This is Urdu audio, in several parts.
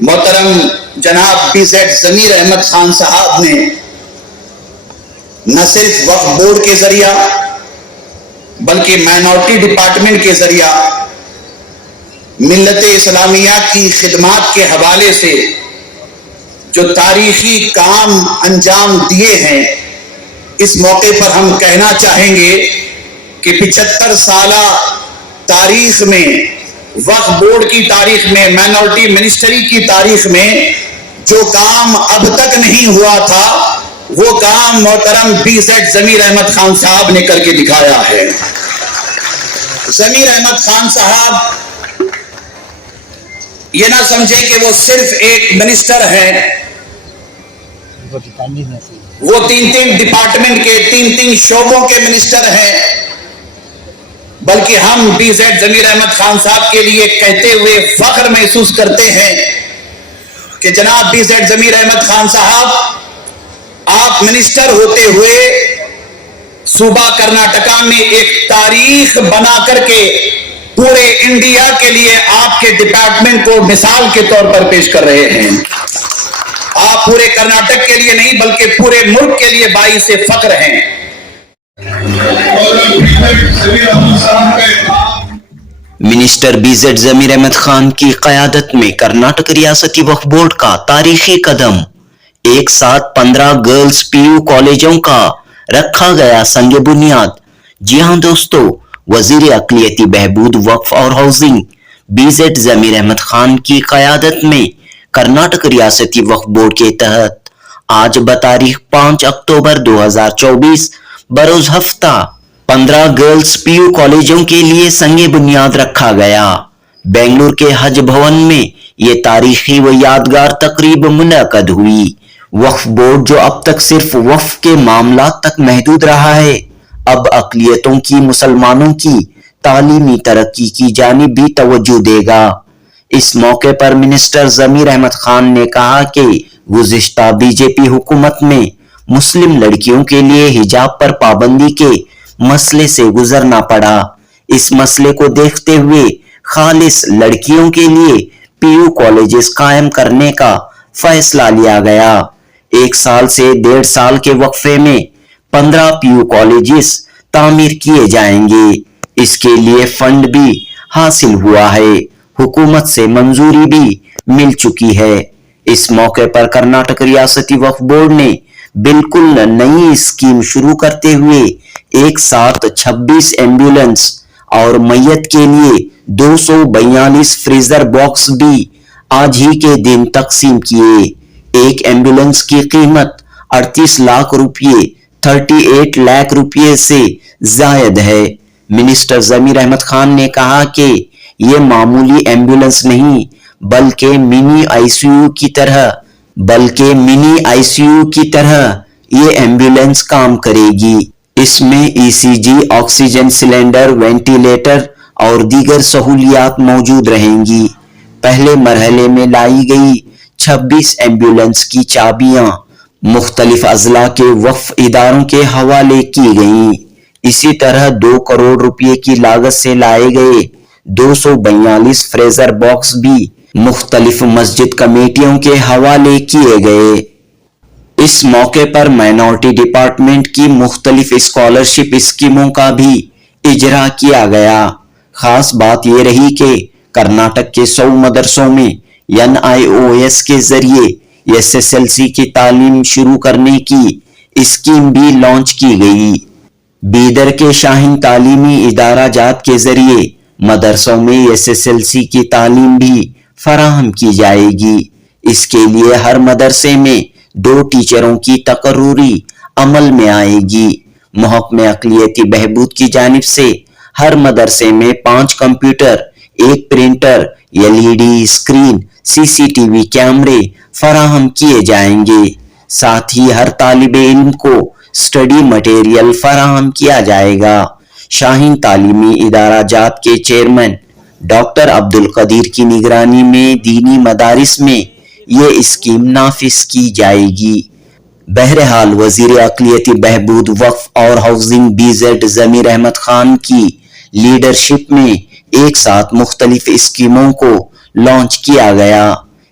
محترم جناب BZ ضمیر احمد خان صاحب نے نہ صرف وقف بورڈ کے ذریعہ بلکہ مائنورٹی ڈپارٹمنٹ کے ذریعہ ملت اسلامیہ کی خدمات کے حوالے سے جو تاریخی کام انجام دیے ہیں، اس موقع پر ہم کہنا چاہیں گے کہ 75 سالہ تاریخ میں، وقف بورڈ کی تاریخ میں، مائنورٹی منسٹری کی تاریخ میں جو کام اب تک نہیں ہوا تھا، وہ کام محترم BZ ضمیر احمد خان صاحب نے کر کے دکھایا ہے۔ ضمیر احمد خان صاحب یہ نہ سمجھے کہ وہ صرف ایک منسٹر ہے، وہ 3 ڈپارٹمنٹ کے 3 شعبوں کے منسٹر ہیں، بلکہ ہم BZ ضمیر احمد خان صاحب کے لیے کہتے ہوئے فخر محسوس کرتے ہیں کہ جناب BZ ضمیر احمد خان صاحب، آپ منسٹر ہوتے ہوئے صوبہ کرناٹکا میں ایک تاریخ بنا کر کے پورے انڈیا کے لیے آپ کے ڈپارٹمنٹ کو مثال کے طور پر پیش کر رہے ہیں۔ آپ پورے کرناٹک کے لیے نہیں بلکہ پورے ملک کے لیے باعث فخر ہیں۔ منسٹر BZ ضمیر احمد خان کی قیادت میں کرناٹک ریاستی وقف بورڈ کا تاریخی قدم، ایک ساتھ 15 گرلز PU کالجوں کا رکھا گیا سنگ بنیاد۔ جی ہاں دوستو، وزیر اقلیتی بہبود، وقف اور ہاؤسنگ BZ ضمیر احمد خان کی قیادت میں کرناٹک ریاستی وقف بورڈ کے تحت آج بتاریخ 5 اکتوبر 2024 بروز ہفتہ 15 گرلز PU کالجوں کے لیے سنگ بنیاد رکھا گیا۔ بنگلور کے حج بھون میں یہ تاریخی و یادگار تقریب منعقد ہوئی۔ وقف بورڈ جو اب تک صرف وقف کے معاملات تک محدود رہا ہے، اب اقلیتوں کی، مسلمانوں کی تعلیمی ترقی کی جانب بھی توجہ دے گا۔ اس موقع پر منسٹر ضمیر احمد خان نے کہا کہ گزشتہ BJP حکومت میں مسلم لڑکیوں کے لیے حجاب پر پابندی کے مسئلے سے گزرنا پڑا۔ اس مسئلے کو دیکھتے ہوئے خالص لڑکیوں کے لیے PU کالجز قائم کرنے کا فیصلہ لیا گیا۔ 1 سال سے 1.5 سال کے وقفے میں 15 PU کالجز تعمیر کیے جائیں گے۔ اس کے لیے فنڈ بھی حاصل ہوا ہے، حکومت سے منظوری بھی مل چکی ہے۔ اس موقع پر کرناٹک ریاستی وقف بورڈ نے بالکل نئی اسکیم شروع کرتے ہوئے ایک ساتھ 26 ایمبولینس اور میت کے لیے 242 فریزر باکس بھی آج ہی کے دن تقسیم کیے۔ ایک ایمبولینس کی قیمت 38 لاکھ روپے 38 لاکھ روپے سے زائد ہے۔ منسٹر ضمیر احمد خان نے کہا کہ یہ معمولی ایمبولینس نہیں بلکہ منی ICU کی طرح یہ ایمبولینس کام کرے گی۔ اس میں ECG، آکسیجن سلنڈر، وینٹیلیٹر اور دیگر سہولیات موجود رہیں گی۔ پہلے مرحلے میں لائی گئی 26 ایمبولینس کی چابیاں مختلف اضلاع کے وقف اداروں کے حوالے کی گئیں۔ اسی طرح 2 کروڑ روپے کی لاگت سے لائے گئے 242 فریزر باکس بھی مختلف مسجد کمیٹیوں کے حوالے کیے گئے۔ اس موقع پر مائنورٹی ڈپارٹمنٹ کی مختلف اسکالرشپ اسکیموں کا بھی اجرا کیا گیا۔ خاص بات یہ رہی کہ کرناٹک کے 100 مدرسوں میں NIOS کے ذریعے SSLC کی تعلیم شروع کرنے کی اسکیم بھی لانچ کی گئی۔ بیدر کے شاہین تعلیمی ادارہ جات کے ذریعے مدرسوں میں SSLC کی تعلیم بھی فراہم کی جائے گی۔ اس کے لیے ہر مدرسے میں 2 ٹیچروں کی تقرری عمل میں آئے گی۔ محکمہ اقلیتی بہبود کی جانب سے ہر مدرسے میں 5 computer, 1 printer, LED screen, CCTV کیمرے فراہم کیے جائیں گے۔ ساتھ ہی ہر طالب علم کو اسٹڈی مٹیریل فراہم کیا جائے گا۔ شاہین تعلیمی ادارہ جات کے چیئرمین ڈاکٹر عبدالقدیر کی نگرانی میں دینی مدارس میں یہ اسکیم نافذ کی جائے گی۔ بہرحال وزیر اقلیتی بہبود، وقف اور ہاؤسنگ BZ ضمیر احمد خان کی لیڈرشپ میں ایک ساتھ مختلف اسکیموں کو لانچ کیا گیا۔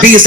BZ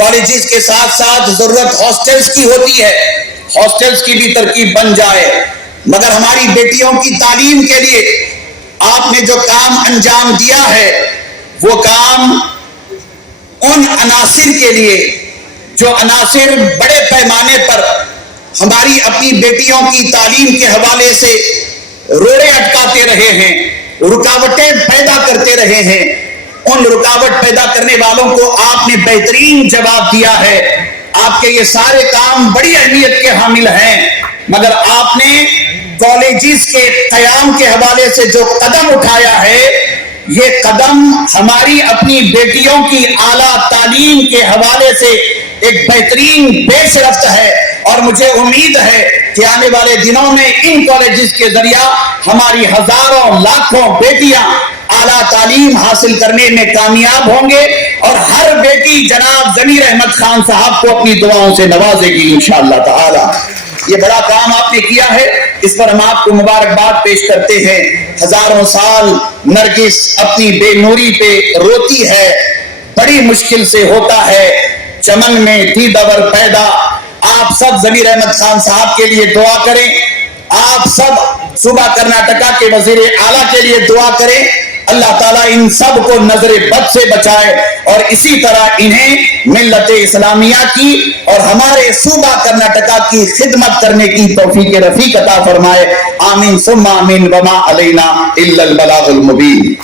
کالجز کے ساتھ ساتھ ضرورت ہاسٹلز کی ہوتی ہے، ہاسٹلز کی بھی ترکیب بن جائے، مگر ہماری بیٹیوں کی تعلیم کے لیے آپ نے جو کام انجام دیا ہے وہ کام ان عناصر کے لیے جو عناصر بڑے پیمانے پر ہماری اپنی بیٹیوں کی تعلیم کے حوالے سے روڑے اٹکاتے رہے ہیں، رکاوٹیں پیدا کرتے رہے ہیں، ان رکاوٹ پیدا کرنے والوں کو آپ نے بہترین جواب دیا ہے۔ آپ کے یہ سارے کام بڑی اہمیت کے حامل ہیں، مگر آپ نے کالجز کے قیام کے حوالے سے جو قدم اٹھایا ہے، یہ قدم ہماری اپنی بیٹیوں کی اعلیٰ تعلیم کے حوالے سے ایک بہترین پیش رفت ہے، اور مجھے امید ہے کہ آنے والے دنوں میں ان کالجز کے ذریعہ ہماری ہزاروں لاکھوں بیٹیاں اعلیٰ تعلیم حاصل کرنے میں کامیاب ہوں گے، اور ہر بیٹی جناب ضمیر احمد خان صاحب کو اپنی دعاؤں سے نوازے گی انشاءاللہ تعالی۔ یہ بڑا کام آپ نے کیا ہے، اس پر ہم آپ کو مبارکباد پیش کرتے ہیں۔ ہزاروں سال نرگس اپنی بے نوری پہ روتی ہے، بڑی مشکل سے ہوتا ہے چمن میں دیدور پیدا۔ آپ سب ضمیر احمد خان صاحب کے لیے دعا کریں، آپ سب صوبہ کرناٹکا کے وزیر اعلیٰ کے لیے دعا کریں، اللہ تعالیٰ ان سب کو نظر بد سے بچائے، اور اسی طرح انہیں ملت اسلامیہ کی اور ہمارے صوبہ کرناٹکا کی خدمت کرنے کی توفیق رفیق عطا فرمائے۔ آمین ثم آمین، وما علینا الا البلاغ المبین۔